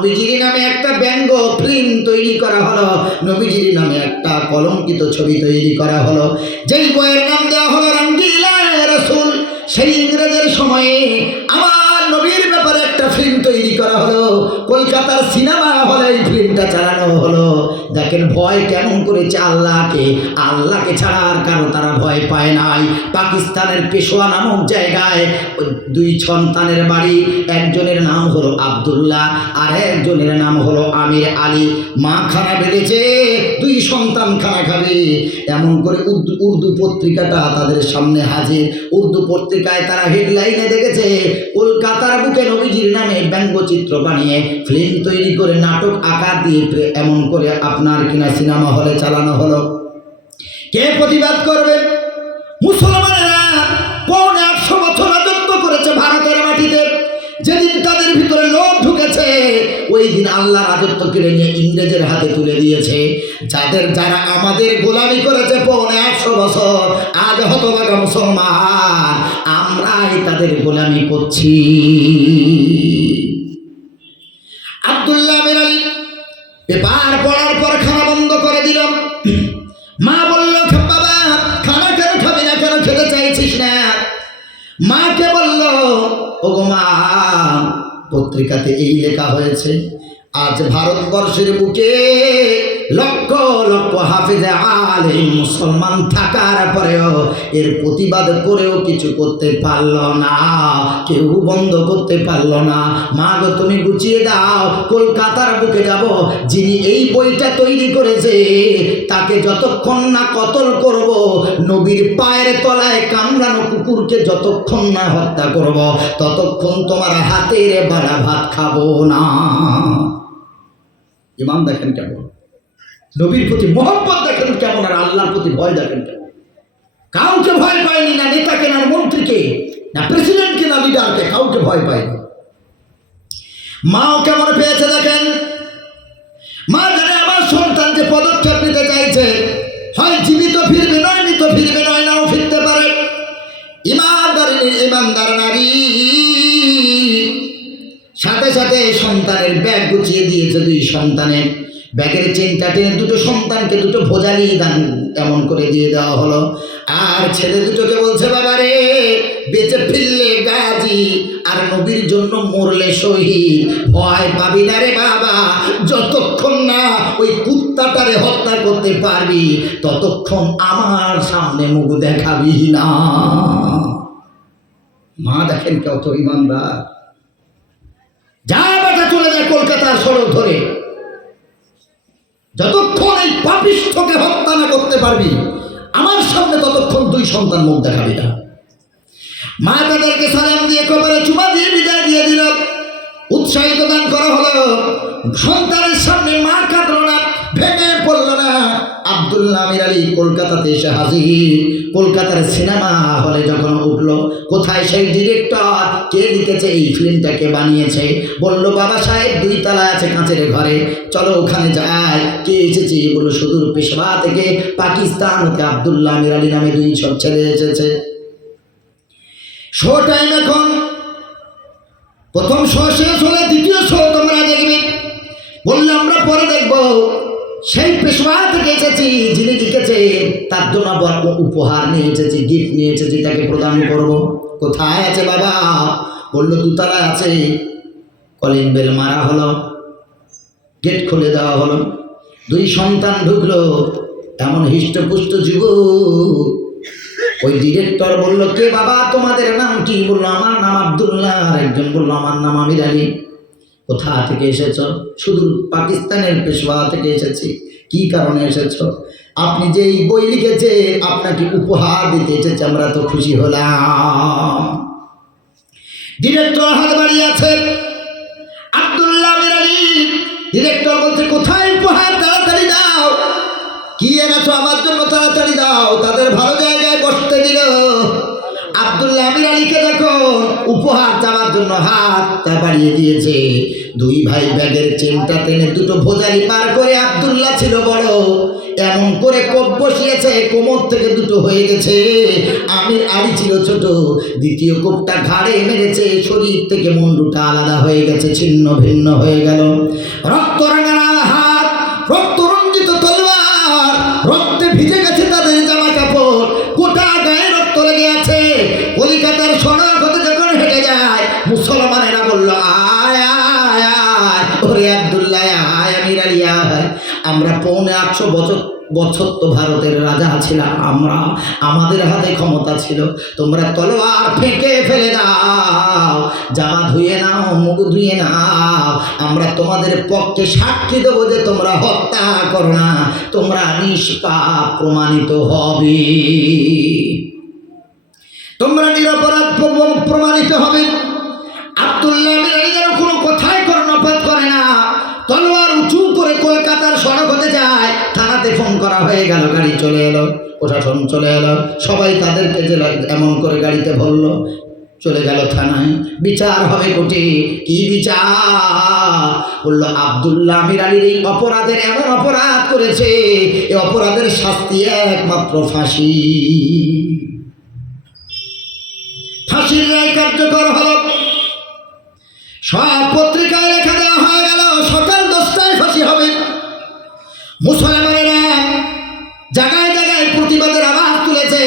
নবীজির নামে একটা ব্যঙ্গ ফিল্ম তৈরি করা হলো, নবীজির নামে একটা কলঙ্কিত ছবি তৈরি করা হলো, যেই বইয়ের নাম দেওয়া হলো রঙ্গিলা রাসূল। সেই ইংরেজের সময়ে আমার নবীর ব্যাপারে একটা ফিল্ম তৈরি করা হলো, কলকাতার সিনেমা হলে এই ফিল্মটা চালানো হলো। দেখেন ভয় কেমন করেছে আল্লাহকে, আল্লাহকে ছাড়ার কারো তারা ভয় পায় নাই। পাকিস্তানের পেশোয়া নামক জায়গায় দুই সন্তানের বাড়ি, একজনের নাম হলো আব্দুল্লাহ আর একজনের নাম হলো আমির আলী। মা খানা বেড়েছে, দুই সন্তান খানা খাবে, এমন করে উর্দু পত্রিকাটা তাদের সামনে হাজির। উর্দু পত্রিকায় তারা হেডলাইনে দেখেছে কলকাতার বুকে নবীজির নামে ব্যঙ্গচিত্র বানিয়ে ফিল্ম তৈরি করে নাটক আকার দিয়ে এমন করে আপনার কিনা সিনেমা হলে চালানো হলো। কে প্রতিবাদ করবে? মুসলমানেরা 150 বছর রাজত্ব করেছে ভারতের মাটিতে। যেদিন তাদের ভিতরে লোভ ঢুকেছে ওই দিন আল্লাহ রাজত্ব কেড়ে নিয়ে ইংরেজের হাতে তুলে দিয়েছে। যারা আমাদের গোলামি করেছে 150 বছর, আজ হতভাগা মুসলমান আমরাই তাদের গোলামি করছি। আব্দুল্লাহ আমির আলী পেপার পড়ার পর খানা বন্ধ করে দিল। মা বলল, বাবা খানা কেন খাবি না, কেন খেতে চাইছিস না? মাকে বলল, ওগো মা, পত্রিকাতে এই লেখা হয়েছে আজ ভারতবর্ষের বুকে লক্ষ লক্ষ হাফেজে আলেম মুসলমান থাকার পরেও এর প্রতিবাদ করেও কিছু করতে পারল না, কেউ বন্ধ করতে পারল না। মা গো তুমি গুছিয়ে দাও, কলকাতার বুকে যাব, যিনি এই বইটা তৈরি করেছে তাকে যতক্ষণ না কতল করব, নবীর পায়ের তলায় কামড়ানো কুকুরকে যতক্ষণ না হত্যা করব, ততক্ষণ তোমার হাতের বাড়া ভাত খাবো না। ইমাম দেখেন কেমন, নবীর প্রতি মহব্বত দেখেন কেমন, আর আল্লাহর প্রতি ভয় দেখেন কেমন। কাউকে ভয় পায়নি, না নেতাকে, না মন্ত্রীকে, না প্রেসিডেন্টকে, না লিডারকে, কাউকে ভয় পায়নি। মাও কেমন পেয়েছে দেখেন। মা জানে আমার সন্তান যে পদক্ষেপ নিতে চাইছে, হয় জীবিত ফিরবে, নয় মৃত ফিরবে, নয় নাও ফিরতে পারে। ইমানদার নারী সাথে সাথে সন্তানের ব্যাগ গুছিয়ে দিয়েছে। দুই সন্তানের ব্যাগের চেনটা টেনে দুটো সন্তানকে দুটো ভোজালি দান এমন করে দিয়ে দেওয়া হলো। আর ছেলে দুটোকে বলছে, বাবা রে, বেঁচে ফিরলে গাজী আর নবীর জন্য মরলে শহীদ, ভয় পাবি না রে বাবা। যতক্ষণ না ওই কুত্তাটারে হত্যা করতে পারবি ততক্ষণ আমার সামনে মুখ দেখাবি না। মা দেখেন কত ইমানদার। যা বেটা চলে যায় কলকাতার সড়ক ধরে, যতক্ষণ এই পাপিষ্ঠকে হত্যা না করতে পারবি আমার সামনে ততক্ষণ দুই সন্তান মুখ দেখাবি না। মা তাদেরকে সালাম দিয়ে কবরে চুমা দিয়ে বিদায় দিয়ে দিল। উৎসাহিত দান করা হলো। সন্তানের সামনে মা কাঁদল না, ভেঙে পড়ল না। আব্দুল্লাহ আমির আলী কলকাতাতে এসে হাজির। কলকাতার সিনেমা হলে যখন উঠলো, কোথায় সেই ডিরেক্টর, কে লিখেছে এই ফিল্মটাকে বানিয়েছে, বলল বাবা সাহেব 2 তলা আছে কাঁচের ঘরে, চলো ওখানে যাই। কে এসেছে? বললো সুদূর পেশোয়া থেকে, পাকিস্তান হতে আব্দুল্লাহ আমির আলী নামে 2 সব ছেলে এসেছে। শো টাইম এখন, প্রথম শো শেষ হলে দ্বিতীয় শো তোমরা দেখবে। বললে আমরা পরে দেখব। সেই পেশোয়া থেকে এসেছি, যিনি লিখেছে তার জন্য বড় উপহার নিয়ে এসেছি, গিফট নিয়ে এসেছি, তাকে প্রদান করব। কোথায় আছে বাবা? বললো 2 তলায় আছে। কলিং বেল মারা হলো, গেট খুলে দেওয়া হলো। 2 সন্তান ঢুকলো। এমন হৃষ্টপুষ্ট যুবক। ওই ডিরেক্টর বলল, কে বাবা, তোমাদের নাম কি? বললো আমার নাম আব্দুল্লাহ। আর একজন বললো আমার নাম আমির আলী। কোথা থেকে এসেছ? শুধু পাকিস্তানের পেশোয়া থেকে এসেছি। কি কারণে এসেছ? আপনি যে এই বই লিখেছে আপনাকে উপহার দিতে এসেছে, আমরা তো খুশি হলাম। ডিরেক্টর হাত বাড়িয়ে আছে। আব্দুল্লাহ আমির আলী। ডিরেক্টর বলছে, কোথায় উপহার? তাড়াতাড়ি দাও। কি এনেছো আমার জন্য? তাড়াতাড়ি দাও। তাদের ভালো জায়গায় বসতে দিল। আব্দুল্লাহ আব্দুল্লাহ আমির আলীকে যখন উপহার চাওয়ার জন্য হাতটা বাড়িয়ে দিয়েছে, দুই ভাই ব্যাগের চেনটা টেনে দুটো ভোজালি পার করে, আব্দুল্লাহ ছিল বড়, এমন করে কোপ বসিয়েছে কোমর থেকে দুটো হয়ে গেছে। আমির আলী ছিল ছোট, দ্বিতীয় কোপটা ঘাড়ে মেরেছে, শরীর থেকে মুন্ডুটা আলাদা হয়ে গেছে, ছিন্ন ভিন্ন হয়ে গেল। রক্ত রাঙানো হাত, রক্ত রঞ্জিত তলোয়ার, রক্তে ভিজে গেছে তাদের জামা কাপড়, গোটা গায়ে রক্ত লেগে আছে। কলিকাতার সড়ক হতে যখন হেঁটে যায়, মুসলমানেরা বলল, আয় আয় আয়, ওরে আব্দুল্লাহ আয়, আমির আলী আয়। আমরা 850 বছর তো ভারতের রাজা ছিলাম, আমাদের হাতে ক্ষমতা ছিল, তোমরা তলোয়ার ফেঁকে ফেলে দাও, জামা ধুয়ে নাও, মুখ ধুয়ে নাও, আমরা তোমাদের পক্ষে সাক্ষী দেবো যে তোমরা হত্যা করো না, তোমরা নিষ্পাপ প্রমাণিত হবে, তোমরা নিরপরাধ প্রমাণিত হবে। আব্দুল্লাহ আমির আলী যেন কোনো কথায় কর্ণপাত করে না, তলোয়ার উঁচু করে কলকাতার সড়ক হতে যায়। থানাতে ফোন করা হয়ে গেল, গাড়ি চলে এলো, প্রশাসন চলে এলো, সবাই তাদেরকে যে এমন করে গাড়িতে ভরলো, চলে গেল থানায়। বিচার হবে কোর্টে। কি বিচার? বললো আব্দুল্লাহ আমির আলীর এই অপরাধের, এমন অপরাধ করেছে, এই অপরাধের শাস্তি একমাত্র ফাঁসি। ফাঁসির রায় কার্যকর হল। সব পত্রিকায় লেখা দেওয়া হয়ে গেল সকাল 10টায় ফাঁসি হবে। মুসলমানেরা জায়গায় জায়গায় প্রতিবাদের আওয়াজ তুলেছে,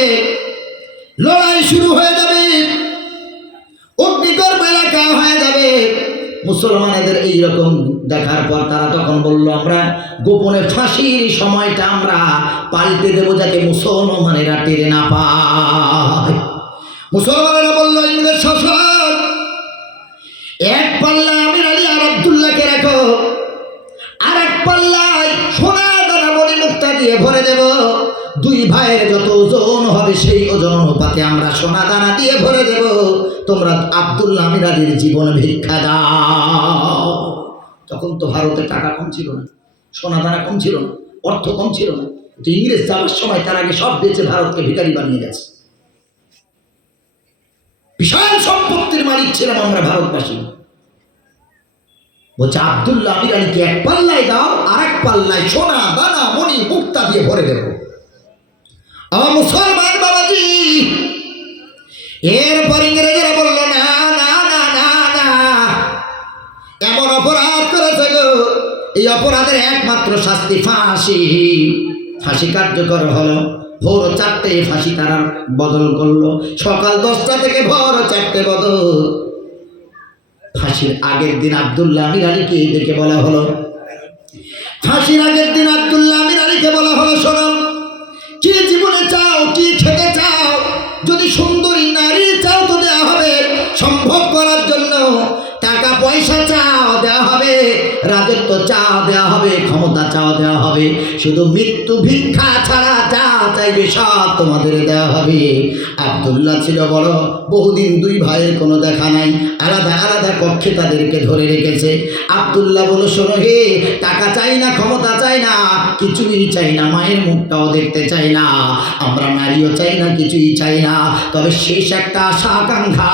লড়াই শুরু হয়ে যাবে, অগ্নিগর্ভ এলাকা হয়ে যাবে। মুসলমানেদের এইরকম দেখার পর তারা তখন বলল, আমরা গোপনে ফাঁসির সময়টা আমরা পাল্টে দেবো, যাতে মুসলমানেরা টেরে না পায়। মুসলমানেরা বলল, ইংরেজ শাসক, এক পাল্লা আমির আলী আর আব্দুল্লাহকে রাখো, আর এক পাল্লায় সোনা দানা মণি মুক্তা দিয়ে ভরে দেব, দুই ভাইয়ের যত ওজন হবে সেই ওজন অনুপাতে আমরা সোনা দানা দিয়ে ভরে দেব, তোমরা আব্দুল্লাহ আমির আলীর জীবন ভিক্ষা দাও। তখন তো ভারতে টাকা কম ছিল না, সোনা দানা কম ছিল না, অর্থ কম ছিল না, তো ইংরেজ যাওয়ার সময় তার আগে সব বেচে ভারতকে ভিখারি বানিয়ে গেছে। বিশাল সম্পত্তির মালিক ছিলাম আমরা ভারতবাসী। বলছে আব্দুল্লাহ আমির আলীকে এক পাল্লায় দাও, আর এক পাল্লায় সোনা দানা মণি মুক্তা দিয়ে ভরে দেব। আমার মুসলমান বাবাজি, এরপর ইংরেজরা বলল, না না না না না, এমন অপরাধ করেছে গো, এই অপরাধের একমাত্র শাস্তি ফাঁসি। ফাঁসি কার্যকর হলো। ভোর 4টে ফাঁসি তারা বদল করলো, সকাল 10টা থেকে ভোর 4টে বদল। ফাঁসির আগের দিন আব্দুল্লাহ আমির আলীকে ডেকে বলা হলো, ফাঁসির আগের দিন আব্দুল্লাহ আমির আলীকে বলা হলো, শোনো, কি জীবনে চাও, কি খেতে চাও, যদি সুন্দরী নারী চাও তো দেওয়া হবে, সম্ভব করার জন্য টাকা পয়সা চাও দেওয়া হবে, রাজত্ব চাও দেওয়া হবে, ক্ষমতা চাও দেওয়া হবে, শুধু মৃত্যু ভিক্ষা ছাড়া যা চাইবে সব তোমাদের দেওয়া হবে। আব্দুল্লাহ ছিল বড়, বহুদিন দুই ভাইয়ের কোনো দেখা নাই, আলাদা আলাদা কক্ষে তাদেরকে ধরে রেখেছে। আব্দুল্লাহ বলো, শোনো হে, টাকা চাই না, ক্ষমতা চাই না, কিছুই চাই না, মায়ের মুখটাও দেখতে চাই না, আমরা নারীও চাই না, কিছুই চাই না, তবে শেষ একটা আশা আকাঙ্ক্ষা,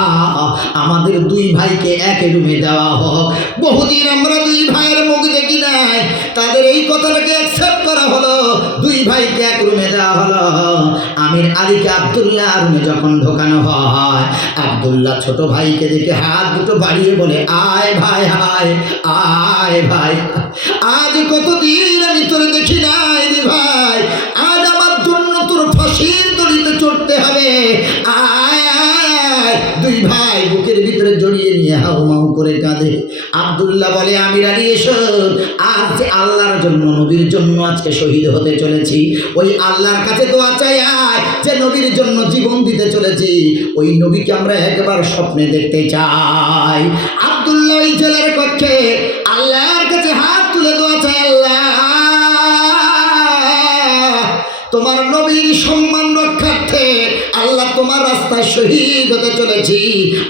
আমাদের দুই ভাইকে এক রুমে দেওয়া হোক। বহুদিন আমরা দুই ভাইয়ের মুখ দেখি নাই, তাদের এই কথাটাকে অ্যাকসেপ্ট করা হলো, দুই ভাইকে এক রুমে দেওয়া হলো। আমির আলীকে আব্দুল্লাহ রুমে যখন ঢোকানো হয়, আব্দুল্লাহ ছোট ভাইকে দেখে হাত দুটো বাড়িয়ে বলে, আয় ভাই, আয় আয় ভাই, আজ কতদিন আমি তোর দেখি নাই রে ভাই, আজ আমার জন্য তোর ফাঁসির দড়িতে চড়তে হবে, আয় আয়। দুই ভাই বুকের ভিতরে জড়িয়ে নিয়ে হাউমাউ করে কাঁদে। আব্দুল্লাহ বলে, আমির আলী এসো, আজ যে আল্লাহর জন্য, নবীর জন্য আজকে শহীদ হতে চলেছি, ওই আল্লাহর কাছে দোয়া চাই, আয় যে নবীর জন্য জীবন দিতে চলেছি, ওই নবীকে আমরা একবার স্বপ্নে দেখতে চাই। আব্দুল্লাহ ওই জেলের কক্ষে আল্লাহর কাছে হাত তুলে দোয়া চাই, আল্লাহ তোমার নবীর সম্মান রক্ষার্থে আল্লাহ তোমার রাস্তায় শহীদ হতে চলেছি,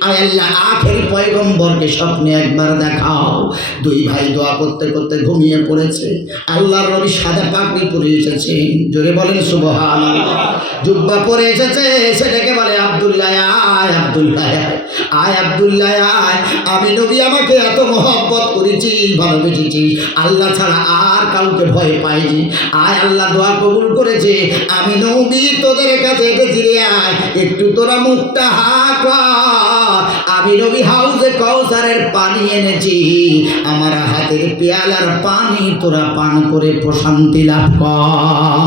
আয় আল্লাহ আখেরি পয়গম্বরকে স্বপ্নে একবার দেখাও। দুই ভাই দোয়া করতে করতে ঘুমিয়ে পড়েছে। আল্লাহর নবী সাদা পাগড়ি পরে এসেছেন, জোরে বলেন সুবহানাল্লাহ। জুব্বা পরে এসেছে, সেটাকে বলে আব্দুল্লাহ আয়, আব্দুল্লাহ আয়, আয় আব্দুল্লাহ আয়। আমি নবী আমাকে এত মহব্বত করেছি, ভালোবেসেছি, আল্লাহ ছাড়া আর কাউকে ভয় পাইনি। আয় আল্লাহ দোয়া কবুল করেছে, আমি নবী তোদের কাছে এসেছি রে, আয় একটু তোরা মুখটা হা কর। আমি নবী হাউজে কাউসারের পানি এনেছি, আমার হাতের পেয়ালার পানি তোরা পান করে প্রশান্তি লাভ কর।